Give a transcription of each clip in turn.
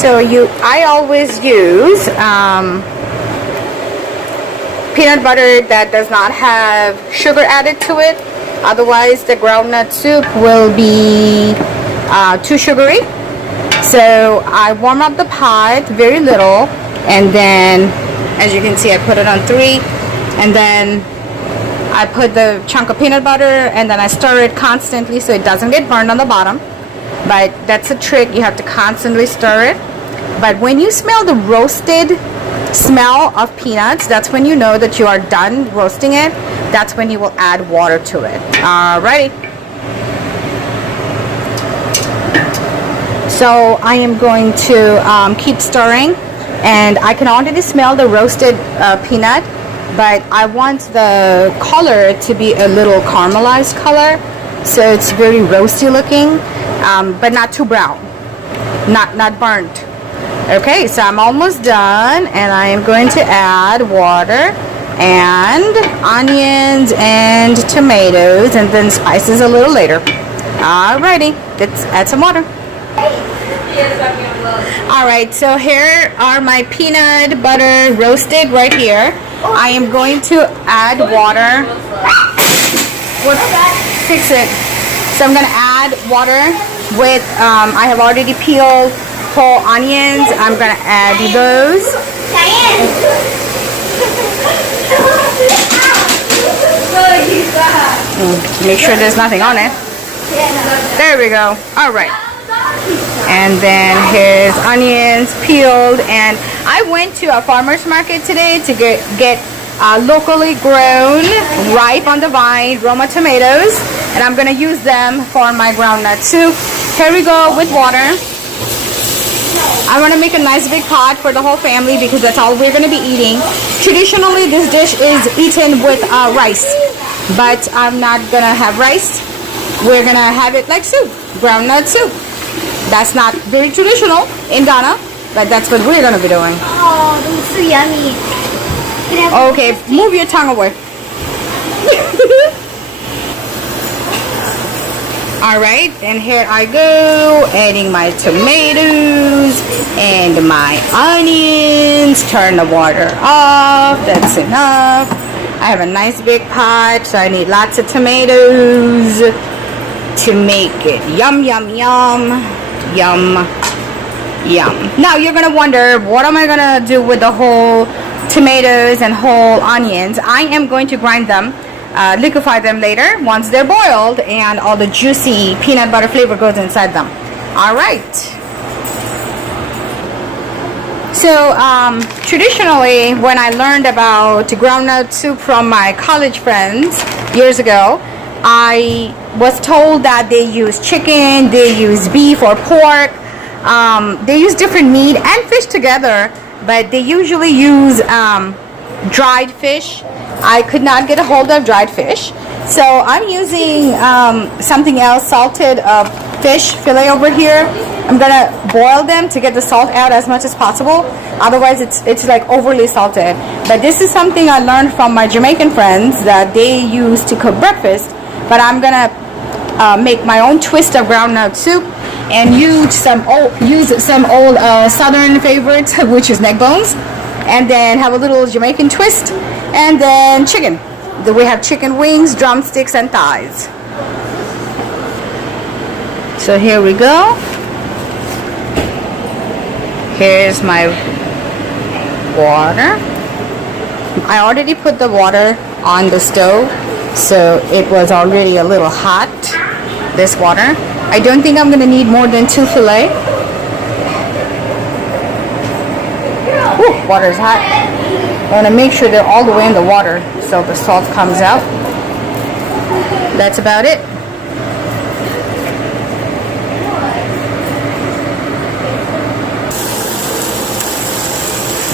So I always use peanut butter that does not have sugar added to it. Otherwise, the groundnut soup will be too sugary. So I warm up the pot very little, and then, as you can see, I put it on 3, and then I put the chunk of peanut butter, and then I stir it constantly so it doesn't get burned on the bottom. But that's a trick, you have to constantly stir it. But when you smell the roasted smell of peanuts, that's when you know that you are done roasting it. That's when you will add water to it. Alrighty. So I am going to keep stirring, and I can already smell the roasted peanut, but I want the color to be a little caramelized color, so it's very roasty looking, but not too brown, not burnt. Okay, so I'm almost done, and I am going to add water and onions and tomatoes, and then spices a little later. Alrighty, let's add some water. Alright, so here are my peanut butter roasted right here. I am going to add water. Fix it. So I'm going to add water with, I have already peeled whole onions. I'm going to add those. Make sure there's nothing on it. There we go. Alright. And then here's onions peeled, and I went to a farmer's market today to get locally grown, ripe on the vine Roma tomatoes, and I'm gonna use them for my groundnut soup. Here we go with water. I want to make a nice big pot for the whole family because that's all we're gonna be eating. Traditionally, this dish is eaten with rice, but I'm not gonna have rice. We're gonna have it like soup, groundnut soup. That's not very traditional in Ghana, but that's what we're gonna be doing. Oh, those are so yummy. Okay, move your tongue away. Alright, and here I go, adding my tomatoes and my onions. Turn the water off, that's enough. I have a nice big pot, so I need lots of tomatoes to make it yum, yum, yum. Yum, yum. Now you're gonna wonder, what am I gonna do with the whole tomatoes and whole onions? I am going to grind them, liquefy them later once they're boiled and all the juicy peanut butter flavor goes inside them. Alright. So traditionally, when I learned about groundnut soup from my college friends years ago, I was told that they use chicken, they use beef or pork, they use different meat and fish together, but they usually use dried fish. I could not get a hold of dried fish, so I'm using something else, salted fish fillet over here. I'm gonna boil them to get the salt out as much as possible, otherwise it's like overly salted. But this is something I learned from my Jamaican friends that they use to cook breakfast. But I'm gonna make my own twist of groundnut soup and use some old southern favorites, which is neck bones, and then have a little Jamaican twist, and then chicken. We have chicken wings, drumsticks, and thighs. So here we go. Here's my water. I already put the water on the stove, so it was already a little hot, this water. I don't think I'm going to need more than 2 fillet. Ooh, water is hot. I want to make sure they're all the way in the water so the salt comes out. That's about it.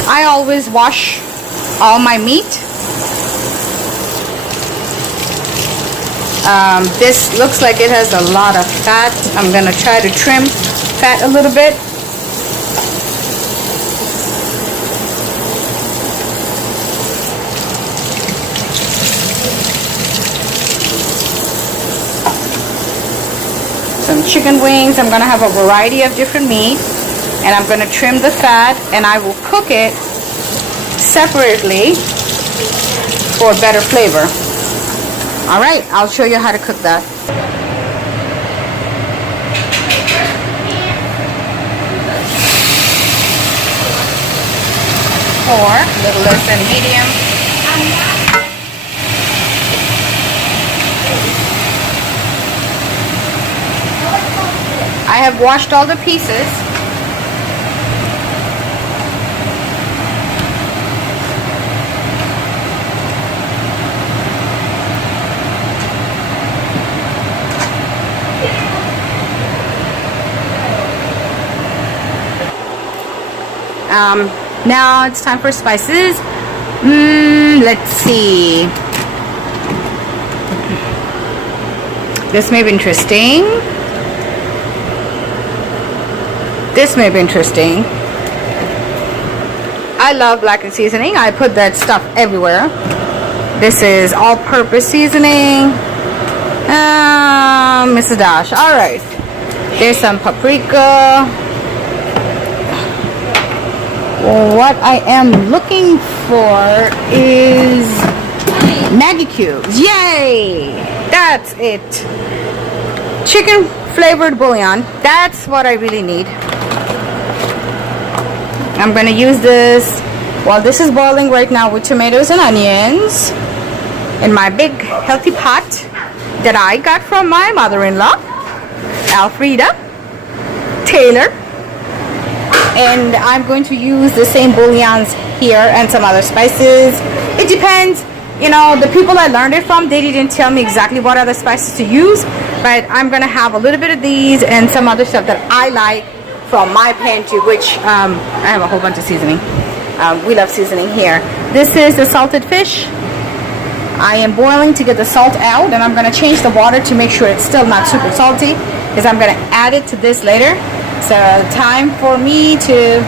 I always wash all my meat. This looks like it has a lot of fat. I'm gonna try to trim fat a little bit. Some chicken wings. I'm gonna have a variety of different meat, and I'm going to trim the fat, and I will cook it separately for better flavor. All right, I'll show you how to cook that. Or a little less than medium. I have washed all the pieces. Now it's time for spices. Let's see. This may be interesting. This may be interesting. I love blackened seasoning. I put that stuff everywhere. This is all-purpose seasoning. Mrs. Dash. All right. There's some paprika. What I am looking for is Maggi cubes. Yay! That's it. Chicken flavored bouillon. That's what I really need. I'm going to use this while this is boiling right now with tomatoes and onions in my big healthy pot that I got from my mother-in-law, Alfreda Taylor. And I'm going to use the same bouillons here and some other spices. It depends. You know, the people I learned it from, they didn't tell me exactly what other spices to use. But I'm going to have a little bit of these and some other stuff that I like from my pantry, which I have a whole bunch of seasoning. We love seasoning here. This is the salted fish. I am boiling to get the salt out, and I'm going to change the water to make sure it's still not super salty, because I'm going to add it to this later. So time for me to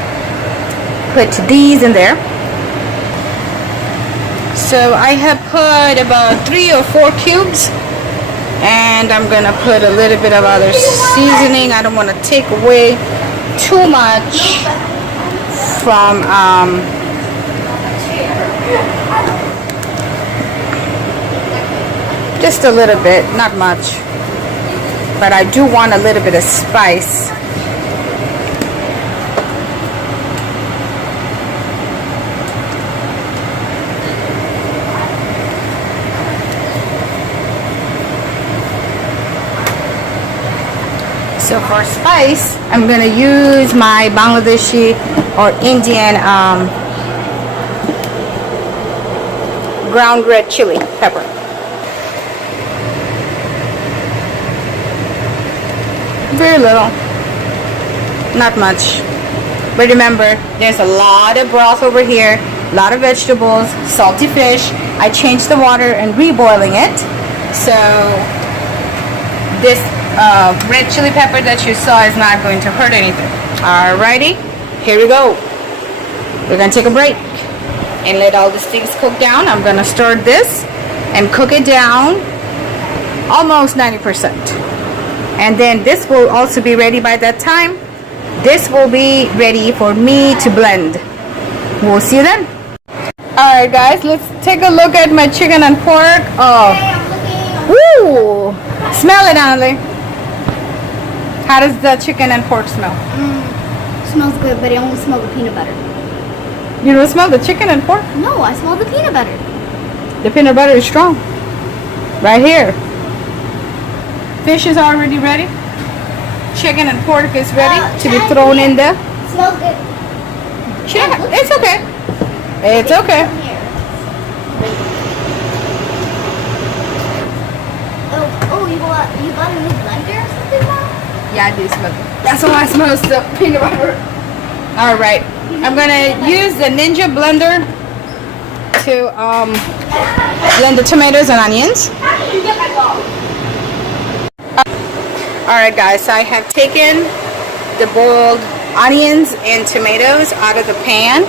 put these in there. So I have put about 3 or 4 cubes, and I'm gonna put a little bit of other seasoning. I don't want to take away too much from just a little bit, not much, but I do want a little bit of spice. So for spice, I'm going to use my Bangladeshi or Indian ground red chili pepper. Very little, not much. But remember, there's a lot of broth over here, a lot of vegetables, salty fish. I changed the water and reboiling it. So this red chili pepper that you saw is not going to hurt anything. Alrighty, here we go. We're gonna take a break and let all these things cook down. I'm gonna stir this and cook it down almost 90%. And then this will also be ready by that time. This will be ready for me to blend. We'll see you then. Alright guys, let's take a look at my chicken and pork. Oh, woo! Smell it, Annalie. How does the chicken and pork smell? Smells good, but I only smell the peanut butter. You don't smell the chicken and pork? No, I smell the peanut butter. The peanut butter is strong. Right here. Fish is already ready. Chicken and pork is ready to be thrown in there. Smells good. Yeah, it's okay. It's okay. Oh, you got a new blender or something, Mom? Yeah, I do smell it. That's why I smell the peanut butter. Alright. I'm gonna use the Ninja blender to blend the tomatoes and onions. Alright guys, so I have taken the boiled onions and tomatoes out of the pan,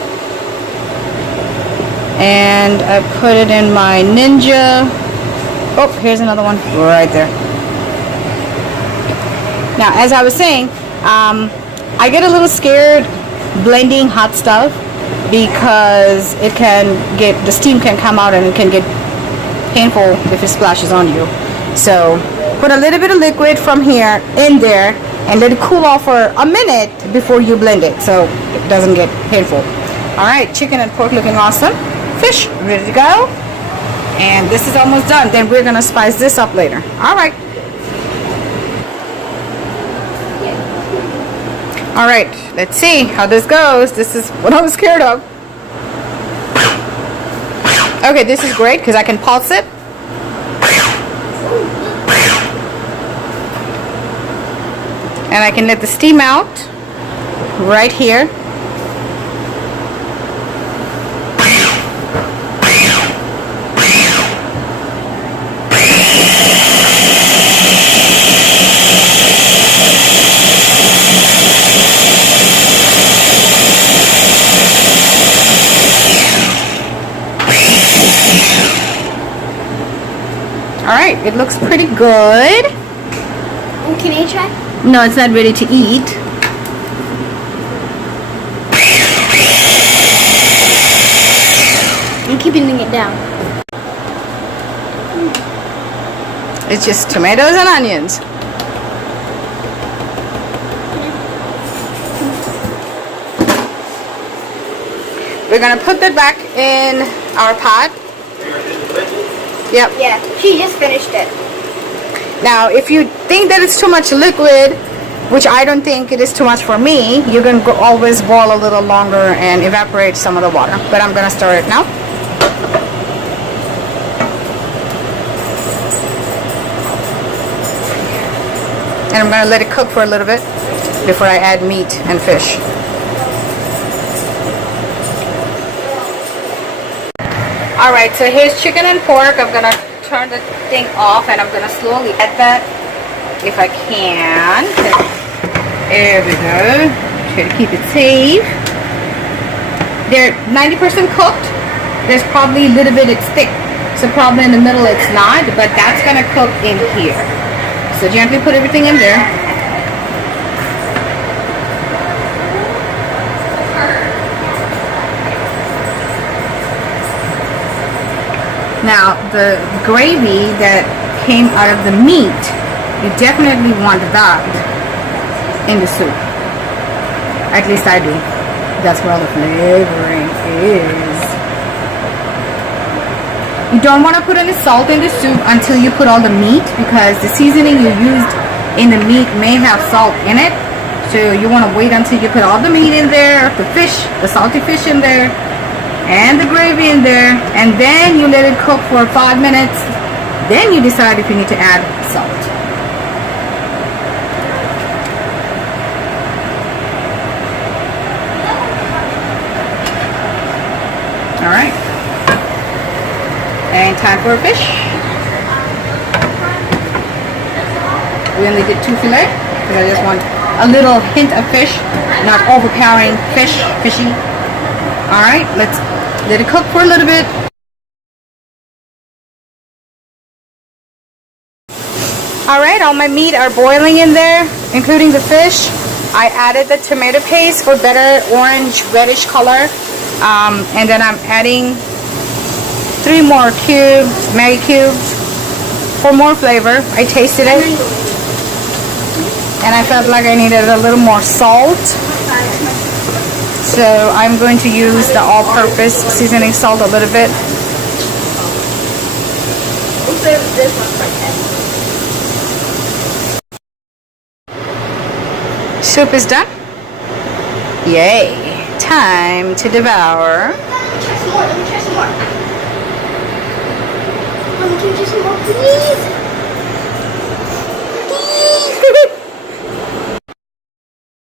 and I put it in my Ninja. Oh, here's another one right there. Now, as I was saying, I get a little scared blending hot stuff because it can get, the steam can come out and it can get painful if it splashes on you. So put a little bit of liquid from here in there and let it cool off for a minute before you blend it so it doesn't get painful. All right, chicken and pork looking awesome. Fish ready to go. And this is almost done. Then we're gonna spice this up later. All right. All right, let's see how this goes. This is what I was scared of. Okay, this is great because I can pulse it. And I can let the steam out right here. All right, it looks pretty good. Can I try? No, it's not ready to eat. I'm keeping it down. It's just tomatoes and onions. We're gonna put that back in our pot. Yep. Yeah, she just finished it. Now, if you think that it's too much liquid, which I don't think it is too much for me, you can always boil a little longer and evaporate some of the water. But I'm gonna stir it now. And I'm gonna let it cook for a little bit before I add meat and fish. All right, so here's chicken and pork. I'm gonna turn the thing off and I'm gonna slowly add that if I can. There we go. Try to keep it safe. They're 90% cooked. There's probably a little bit it's thick, so probably in the middle it's not, but that's gonna cook in here. So gently put everything in there. Now, the gravy that came out of the meat, you definitely want that in the soup. At least I do. That's where all the flavoring is. You don't want to put any salt in the soup until you put all the meat, because the seasoning you used in the meat may have salt in it. So you want to wait until you put all the meat in there, the fish, the salty fish in there, and the gravy in there, and then you let it cook for 5 minutes. Then you decide if you need to add salt. All right, and time for a fish. We only did 2 fillet because I just want a little hint of fish, not overpowering fishy. All right, let's let it cook for a little bit. All right, all my meat are boiling in there, including the fish. I added the tomato paste for better orange reddish color. And then I'm adding 3 more cubes, Maggi cubes, for more flavor. I tasted it and I felt like I needed a little more salt. So I'm going to use the all-purpose seasoning salt a little bit. Soup is done. Yay! Time to devour. Let me try some more. Let me try some more. Mom, can you try some more, please? Please.